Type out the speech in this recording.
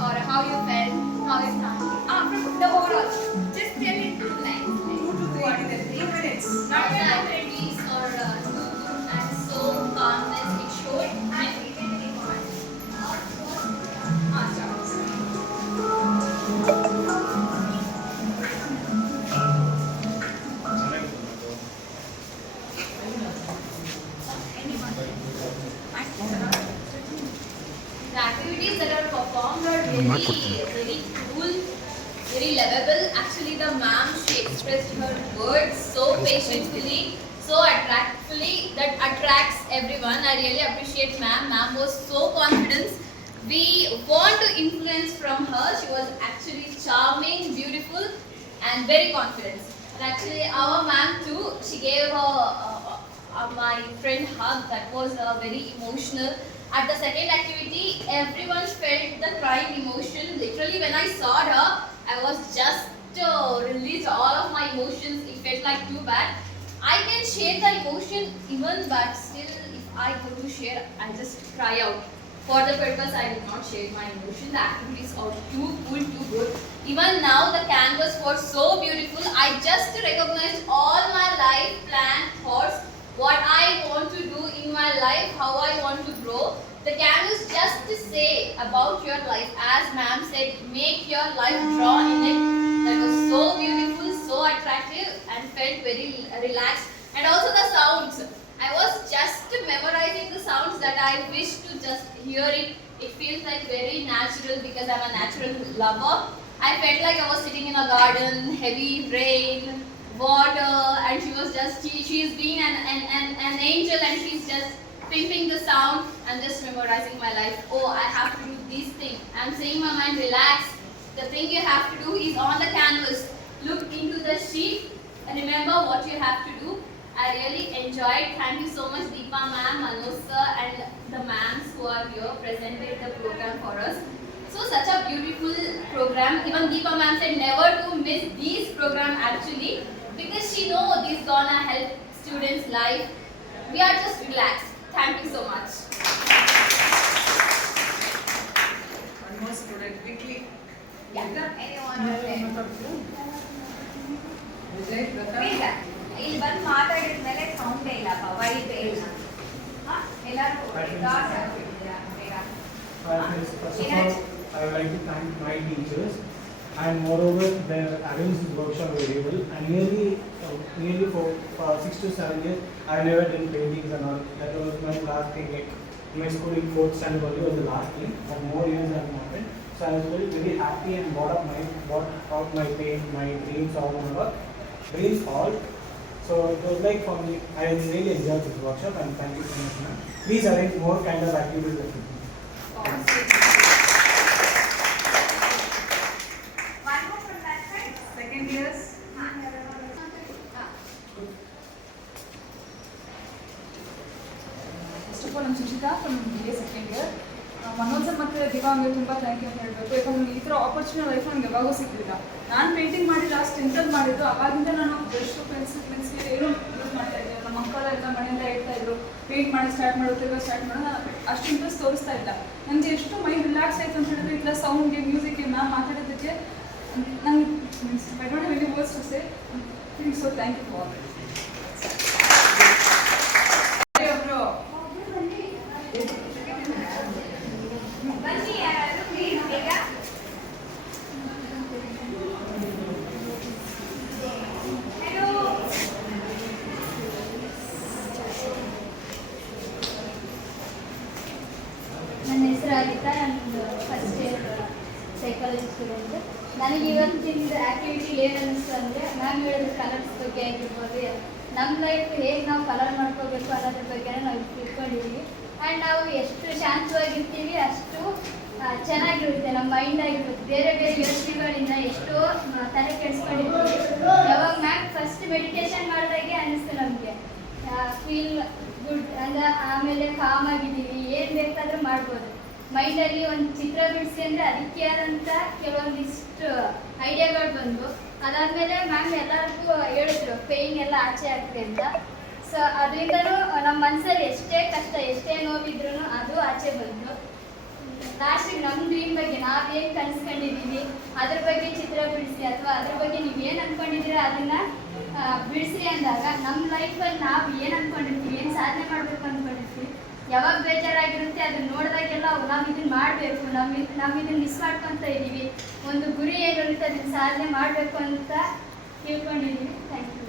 Or how you felt, how it sounded. From the overall, just tell it 2 lines. 2 to 3 minutes. Not an release or and so calmness it showed and even record. The activities that are performed are very cool, very lovable. Actually, the ma'am, she expressed her words so patiently, so attractively that attracts everyone. I really appreciate ma'am. Ma'am was so confident. We want to influence from her. She was actually charming, beautiful, and very confident. And actually, our ma'am too. She gave my friend hug. That was very emotional. At the second activity, everyone felt the crying emotion. Literally, when I saw her, I was just released all of my emotions. It felt like too bad. I can share the emotion even, but still, if I go to share, I just cry out. For the purpose, I did not share my emotion. The activities are too cool, too good. Even now, the canvas was so beautiful. I just recognized all my life plan, thoughts, what I want to do in my life, how I want to grow. The canvas just to say about your life, as ma'am said, make your life draw in it. That was so beautiful, so attractive, and felt very relaxed. And also the sounds. I was just memorizing the sounds that I wish to just hear it. It feels like very natural because I'm a natural lover. I felt like I was sitting in a garden, heavy rain, water, and she was just, she is being an angel, and she's just pimping the sound and just memorizing my life. Oh, I have to do this thing. I'm saying my mind, relax. The thing you have to do is on the canvas. Look into the sheet and remember what you have to do. I really enjoyed. Thank you so much, Deepa ma'am, Manoj sir, and the ma'ams who are here presented the program for us. So such a beautiful program. Even Deepa ma'am said never to miss this program actually, because she knows this gonna help students' life. We are just relaxed. Thank you so much. One more student, quickly. Yeah, anyone out there? Vijay, Pratap. Please. ಇಲ್ಲಿ ಬಂದು ಮಾತಾಡಿದ್ಮೇಲೆ ಸೌಂಡೇ ಇಲ್ಲಪ್ಪ, ವೈಟೇ ಇಲ್ಲ. ಎಲ್ಲರೂ First of all, I would like to thank my teachers, and moreover, they arranged this workshop very well. And nearly for 6 to 7 years, I never done paintings and all. That was my last thing. Like in my school in 4th standard only was the last thing. For more years I have not done. So I was very happy and brought out my paint, my dreams, all my work, dreams all. So it was like for me, I really enjoyed this workshop, and thank you so much, ma'am. Please arrange more kind of activities like this. One more from that side. Second years. First of all, I'm Sushita from BA second year. Manoj sir ಮತ್ತು ದಿವಾ ಅವ್ರಿಗೆ ತುಂಬ thank you ಅಂತ ಹೇಳಬೇಕು. ಯಾಕಂದ್ರೆ ಈ ಥರ opportunity life ನನಗೆ ಯಾವಾಗೂ ಸಿಗಲಿಲ್ಲ. ನಾನು ಪೇಂಟಿಂಗ್ ಮಾಡಿ ಲಾಸ್ಟ್ 10th ಮಾಡಿದ್ದು. ಅವಾಗಿಂದ ನಾನು ಬ್ರಷ್ ಪೆನ್ಸಿಲ್ ಏನು ಯೂಸ್ ಮಾಡ್ತಾ ಇದ್ದೆ. ನಮ್ಮ ಮಕ್ಕಳೆಲ್ಲ ಮನೆಯಿಂದ ಹೇಳ್ತಾ ಇದ್ರು, ಪೇಂಟ್ ಮಾಡಿ ಸ್ಟಾರ್ಟ್ ಮಾಡೋದು ಅಷ್ಟು ಇಂಟ್ರೆಸ್ಟ್ ತೋರಿಸ್ತಾ ಇಲ್ಲ. ನನಗೆ ಎಷ್ಟು ಮೈಂಡ್ ರಿಲ್ಯಾಕ್ಸ್ ಆಯಿತು ಅಂತ ಹೇಳಿದ್ರೆ ಇಲ್ಲ ಸೌಂಡ್ಗೆ ಮ್ಯೂಸಿಕ್ಗೆ ಮ್ಯಾಮ್ ಮಾತಾಡೋದಕ್ಕೆ ನಂಗೆ I don't have any words to say. So thank you for ಒಬ್ರು ಬನ್ನಿ ಯಾರು ಪ್ಲೀಸ್ ಬೇಗ. ಹಲೋ ನನ್ನ ಹೆಸರು ಆದಿತ್ಯ. ನಾನು ಫಸ್ಟ್ ಇಯರ್ ಸೈಕಾಲಜಿ ಸ್ಟೂಡೆಂಟ್. ನನಗೆ ಇವತ್ತಿನ ಆ್ಯಕ್ಟಿವಿಟಿ ಏನು ಅನ್ನಿಸ್ತು ಅಂದರೆ ಮ್ಯಾಮ್ ಹೇಳಿದ ಕಲರ್ಸ್ ಬಗ್ಗೆ ಆಗಿರ್ಬೋದು, ನಮ್ಮ ಲೈಫ್ ಹೇಗೆ ನಾವು ಕಲರ್ ಮಾಡ್ಕೋಬೇಕು ಅನ್ನೋದ್ರ ಬಗ್ಗೆ ನಾವು ತಿಳ್ಕೊಂಡಿದ್ದೀವಿ. ಆ್ಯಂಡ್ ನಾವು ಎಷ್ಟು ಶಾಂತವಾಗಿರ್ತೀವಿ ಅಷ್ಟು ಚೆನ್ನಾಗಿರುತ್ತೆ ನಮ್ಮ ಮೈಂಡ್ ಆಗಿರುತ್ತೆ. ಬೇರೆ ಬೇರೆ ಯೋಚನೆಗಳಿಂದ ಎಷ್ಟೋ ತಲೆ ಕೆಡಿಸ್ಕೊಂಡಿರ್ತೀವಿ. ಯಾವಾಗ ಮ್ಯಾಮ್ ಫಸ್ಟ್ ಮೆಡಿಟೇಷನ್ ಮಾಡಿದಾಗೆ ಅನ್ನಿಸ್ತು ನಮಗೆ ಫೀಲ್ ಗುಡ್ ಅಂದರೆ ಆಮೇಲೆ ಕಾಮ್ ಆಗಿದ್ದೀವಿ, ಏನು ಬೇಕಾದರೂ ಮಾಡ್ಬೋದು. ಮೈಂಡಲ್ಲಿ ಒಂದು ಚಿತ್ರ ಬಿಡಿಸಿ ಅಂದರೆ ಅದಕ್ಕೆ ಆದಂಥ ಕೆಲವೊಂದಿಷ್ಟು ಐಡಿಯಾಗಳು ಬಂದು ಅದಾದಮೇಲೆ ಮ್ಯಾಮ್ ಎಲ್ಲರಿಗೂ ಹೇಳಿದ್ರು ಪೇಯ್ನ್ ಎಲ್ಲ ಆಚೆ ಆಗ್ತದೆ ಅಂತ. ಸೊ ಅದರಿಂದನೂ ನಮ್ಮ ಮನಸ್ಸಲ್ಲಿ ಎಷ್ಟೇ ಕಷ್ಟ ಎಷ್ಟೇ ನೋವಿದ್ರೂ ಅದು ಆಚೆ ಬಂತು. ಲಾಸ್ಟಿಗೆ ನಮ್ಮ ಡ್ರೀಮ್ ಬಗ್ಗೆ ನಾವೇನು ಕನಸ್ಕೊಂಡಿದ್ದೀವಿ ಅದ್ರ ಬಗ್ಗೆ ಚಿತ್ರ ಬಿಡಿಸಿ ಅಥವಾ ಅದ್ರ ಬಗ್ಗೆ ನೀವು ಏನು ಅಂದ್ಕೊಂಡಿದ್ದೀರಾ ಅದನ್ನು ಬಿಡಿಸಿ ಅಂದಾಗ ನಮ್ಮ ಲೈಫಲ್ಲಿ ನಾವು ಏನು ಅಂದ್ಕೊಂಡಿರ್ತೀವಿ, ಏನು ಸಾಧನೆ ಮಾಡಬೇಕು ಅಂದ್ಕೊಂಡಿರ್ತೀವಿ, ಯಾವಾಗ ಬೇಜಾರಾಗಿರುತ್ತೆ ಅದನ್ನ ನೋಡಿದಾಗೆಲ್ಲ ನಾವು ಇದನ್ನು ಮಾಡಬೇಕು, ನಾವು ಇದನ್ನು ಮಿಸ್ ಮಾಡ್ಕೊತ ಇದ್ದೀವಿ, ಒಂದು ಗುರಿ ಏನಿರುತ್ತೆ ಅದನ್ನು ಸಾಧನೆ ಮಾಡಬೇಕು ಅಂತ ತಿಳ್ಕೊಂಡಿದ್ದೀವಿ. Thank you.